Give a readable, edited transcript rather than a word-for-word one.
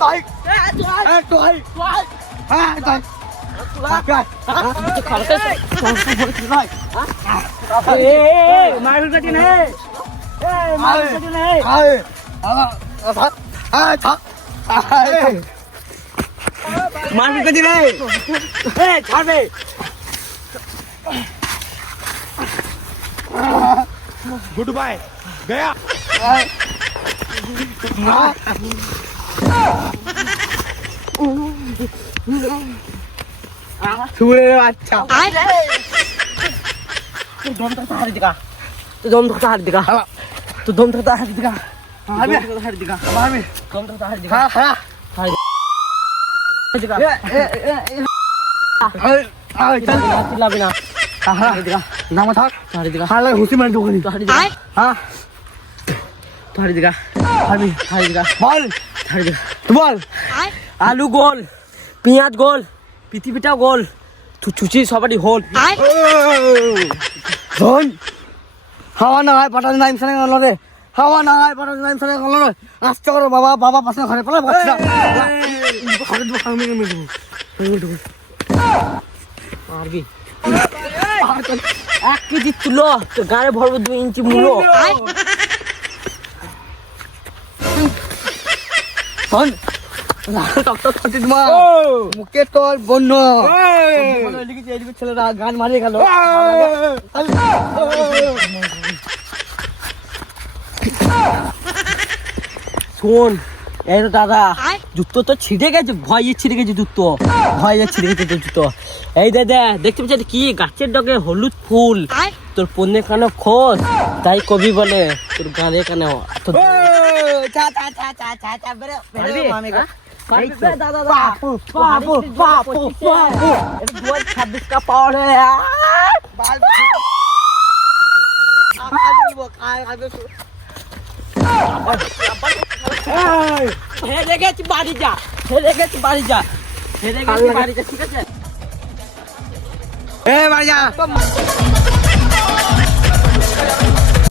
Tôi tôi tôi मार कटी नहीं मार कटी नहीं मार कटी नहीं छोड़ दे गुड बाय गया छुए अच्छा तू दम तक हार दिखा तू दम तक हार दिखा तू दम तक हार दिखा हार दिखा दम तक हार दिखा हार दिखा चिल्ला बिना हार दिखा नाम था हार दिखा हाल हुसी मार दूंगी हार दिखा हां हार दिखा हार दिखा বল हार दिखा तू বল आलू गोल पियाज गोल पृथ्वीटा गोल तू चुची सबारी होल শোন হাওয়া না হয় পাটা নাইম সানে গেল রে হাওয়া না হয় পাটা নাইম সানে গেল রে আস্তে করে বাবা বাবা পাশে ঘরে পড়া বাচ্চা ঘরে দুটো খামে মেরে দেবো মারবি 1 কেজি তুলো তো গাড়ে ভরবো 2 ইঞ্চি মূলো শোন টক টক করতে তোমা মুখে তোর বন্য এদিকে এদিকে ছেলেরা গান মারিয়ে গেল শোন এই তো দাদা জুতো তো ছিঁড়ে গেছে ভয়ে ছিঁড়ে গেছে জুতো ভয়ে ছিঁড়ে গেছে তোর জুতো এই দাদা দেখতে পাচ্ছি কি গাছের ডগে হলুদ ফুল তোর পণ্যের কানে খোঁজ তাই কবি বলে তোর গানের কানে চা চা চা চা চা চা বেরে পারবি মামিগো দাদা বাপু বাপু বাপু বাপু 2026 का पावर है বাল হেরে গেছি বাড়ি যা হেরে গেছি বাড়ি যা হেরে গেছি বাড়ি যা ঠিক আছে এ ভাইয়া